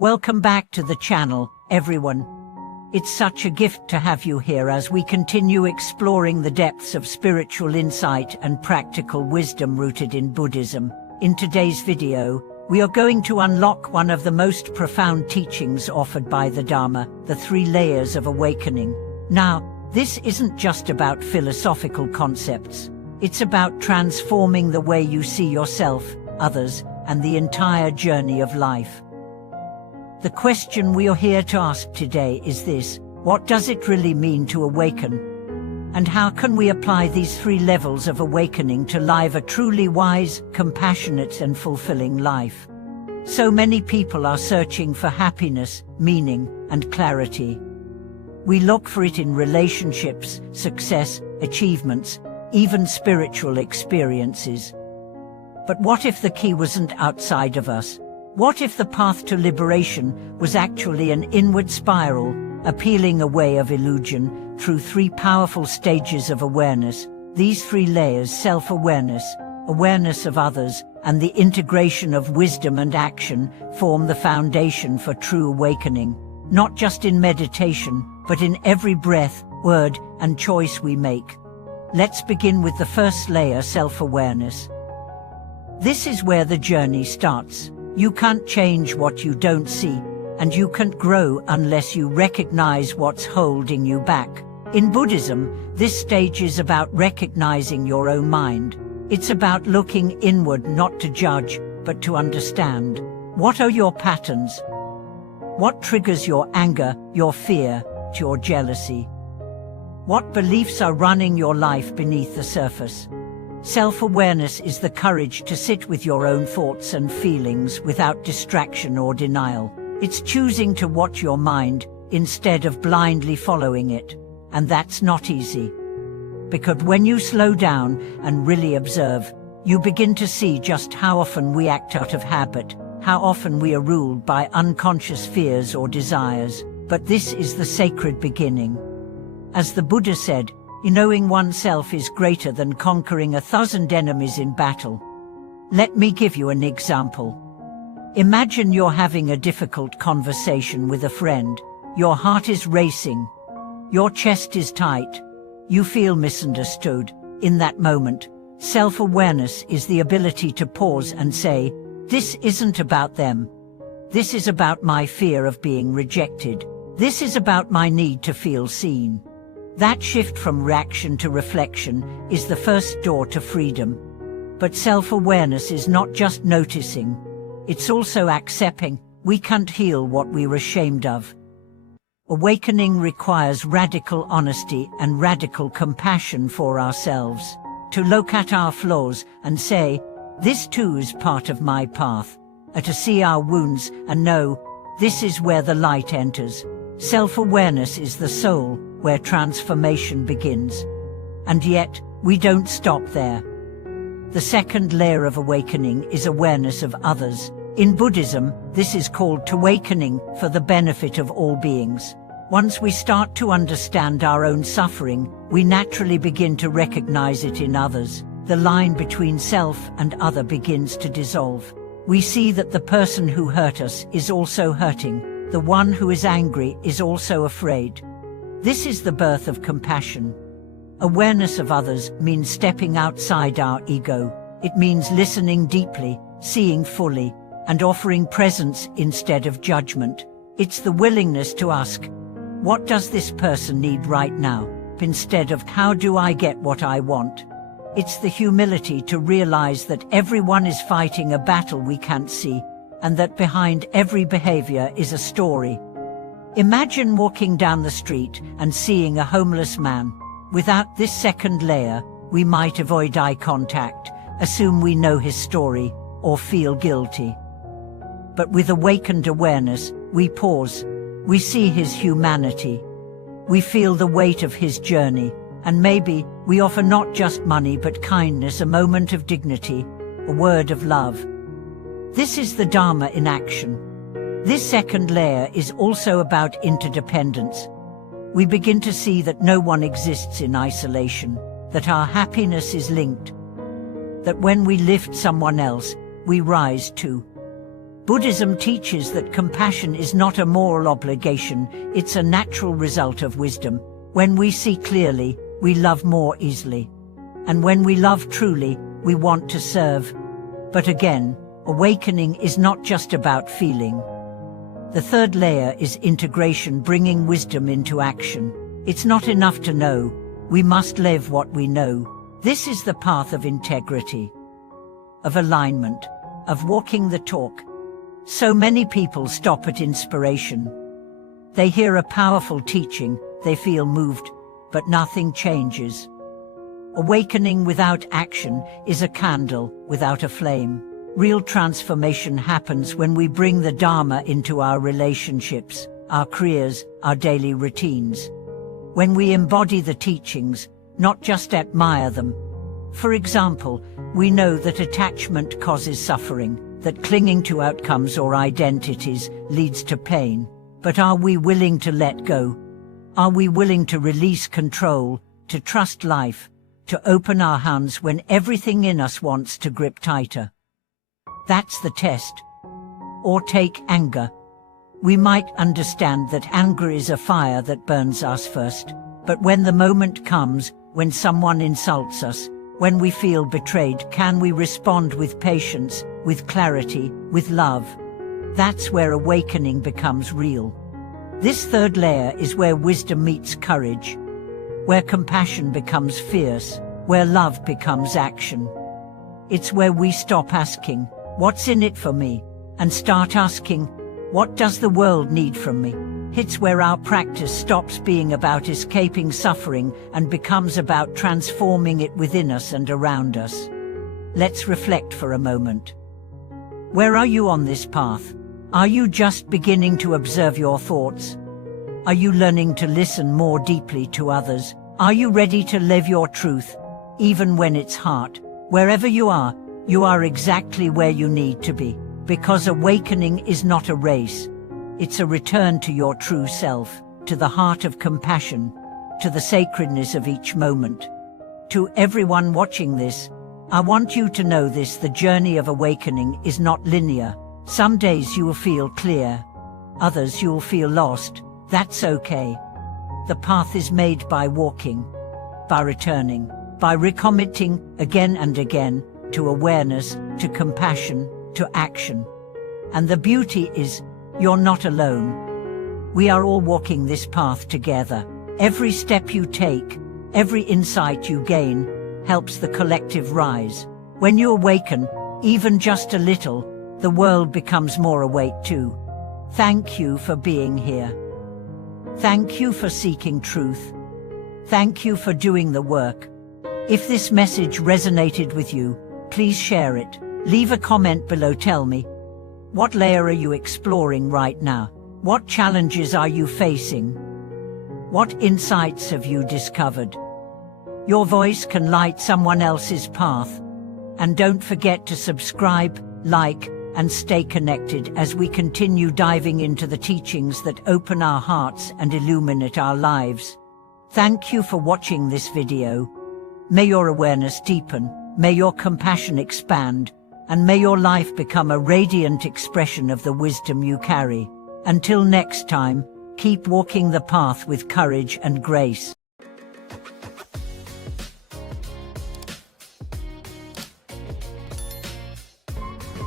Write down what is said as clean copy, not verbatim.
Welcome back to the channel, everyone. It's such a gift to have you here as we continue exploring the depths of spiritual insight and practical wisdom rooted in Buddhism. In today's video, we are going to unlock one of the most profound teachings offered by the Dharma, the 3 layers of awakening. Now, this isn't just about philosophical concepts. It's about transforming the way you see yourself, others, and the entire journey of life. The question we are here to ask today is this: what does it really mean to awaken? And how can we apply these 3 levels of awakening to live a truly wise, compassionate and fulfilling life? So many people are searching for happiness, meaning, and clarity. We look for it in relationships, success, achievements, even spiritual experiences. But what if the key wasn't outside of us? What if the path to liberation was actually an inward spiral, a peeling away of illusion through 3 powerful stages of awareness? These 3 layers, self-awareness, awareness of others, and the integration of wisdom and action, form the foundation for true awakening, not just in meditation, but in every breath, word, and choice we make. Let's begin with the first layer, self-awareness. This is where the journey starts. You can't change what you don't see, and you can't grow unless you recognize what's holding you back. In Buddhism, this stage is about recognizing your own mind. It's about looking inward, not to judge, but to understand. What are your patterns? What triggers your anger, your fear, your jealousy? What beliefs are running your life beneath the surface? Self-awareness is the courage to sit with your own thoughts and feelings without distraction or denial. It's choosing to watch your mind instead of blindly following it. And that's not easy. Because when you slow down and really observe, you begin to see just how often we act out of habit, how often we are ruled by unconscious fears or desires. But this is the sacred beginning. As the Buddha said, knowing oneself is greater than conquering 1,000 enemies in battle. Let me give you an example. Imagine you're having a difficult conversation with a friend. Your heart is racing. Your chest is tight. You feel misunderstood. In that moment, self-awareness is the ability to pause and say, "This isn't about them. This is about my fear of being rejected. This is about my need to feel seen." That shift from reaction to reflection is the first door to freedom. But self-awareness is not just noticing. It's also accepting we can't heal what we're ashamed of. Awakening requires radical honesty and radical compassion for ourselves. To look at our flaws and say, "This too is part of my path." To see our wounds and know, "This is where the light enters." Self-awareness is the soul, where transformation begins. And yet, we don't stop there. The second layer of awakening is awareness of others. In Buddhism, this is called awakening for the benefit of all beings. Once we start to understand our own suffering, we naturally begin to recognize it in others. The line between self and other begins to dissolve. We see that the person who hurt us is also hurting. The one who is angry is also afraid. This is the birth of compassion. Awareness of others means stepping outside our ego. It means listening deeply, seeing fully, and offering presence instead of judgment. It's the willingness to ask, "What does this person need right now?" instead of "How do I get what I want?" It's the humility to realize that everyone is fighting a battle we can't see, and that behind every behavior is a story. Imagine walking down the street and seeing a homeless man. Without this second layer, we might avoid eye contact, assume we know his story, or feel guilty. But with awakened awareness, we pause. We see his humanity. We feel the weight of his journey, and maybe we offer not just money but kindness, a moment of dignity, a word of love. This is the Dharma in action. This second layer is also about interdependence. We begin to see that no one exists in isolation, that our happiness is linked, that when we lift someone else, we rise too. Buddhism teaches that compassion is not a moral obligation, it's a natural result of wisdom. When we see clearly, we love more easily. And when we love truly, we want to serve. But again, awakening is not just about feeling. The third layer is integration, bringing wisdom into action. It's not enough to know, we must live what we know. This is the path of integrity, of alignment, of walking the talk. So many people stop at inspiration. They hear a powerful teaching, they feel moved, but nothing changes. Awakening without action is a candle without a flame. Real transformation happens when we bring the Dharma into our relationships, our careers, our daily routines. When we embody the teachings, not just admire them. For example, we know that attachment causes suffering, that clinging to outcomes or identities leads to pain. But are we willing to let go? Are we willing to release control, to trust life, to open our hands when everything in us wants to grip tighter? That's the test. Or take anger. We might understand that anger is a fire that burns us first, but when the moment comes, when someone insults us, when we feel betrayed, can we respond with patience, with clarity, with love? That's where awakening becomes real. This third layer is where wisdom meets courage, where compassion becomes fierce, where love becomes action. It's where we stop asking, "What's in it for me?" and start asking, "What does the world need from me?" It's where our practice stops being about escaping suffering and becomes about transforming it within us and around us. Let's reflect for a moment. Where are you on this path? Are you just beginning to observe your thoughts? Are you learning to listen more deeply to others? Are you ready to live your truth, even when it's hard? Wherever you are exactly where you need to be, because awakening is not a race. It's a return to your true self, to the heart of compassion, to the sacredness of each moment. To everyone watching this, I want you to know this: the journey of awakening is not linear. Some days you will feel clear, others you will feel lost. That's okay. The path is made by walking, by returning, by recommitting again and again to awareness, to compassion, to action. And the beauty is, you're not alone. We are all walking this path together. Every step you take, every insight you gain, helps the collective rise. When you awaken, even just a little, the world becomes more awake too. Thank you for being here. Thank you for seeking truth. Thank you for doing the work. If this message resonated with you, please share it. Leave a comment below. Tell me, what layer are you exploring right now? What challenges are you facing? What insights have you discovered? Your voice can light someone else's path. And don't forget to subscribe, like, and stay connected as we continue diving into the teachings that open our hearts and illuminate our lives. Thank you for watching this video. May your awareness deepen, may your compassion expand, and may your life become a radiant expression of the wisdom you carry. Until next time, keep walking the path with courage and grace.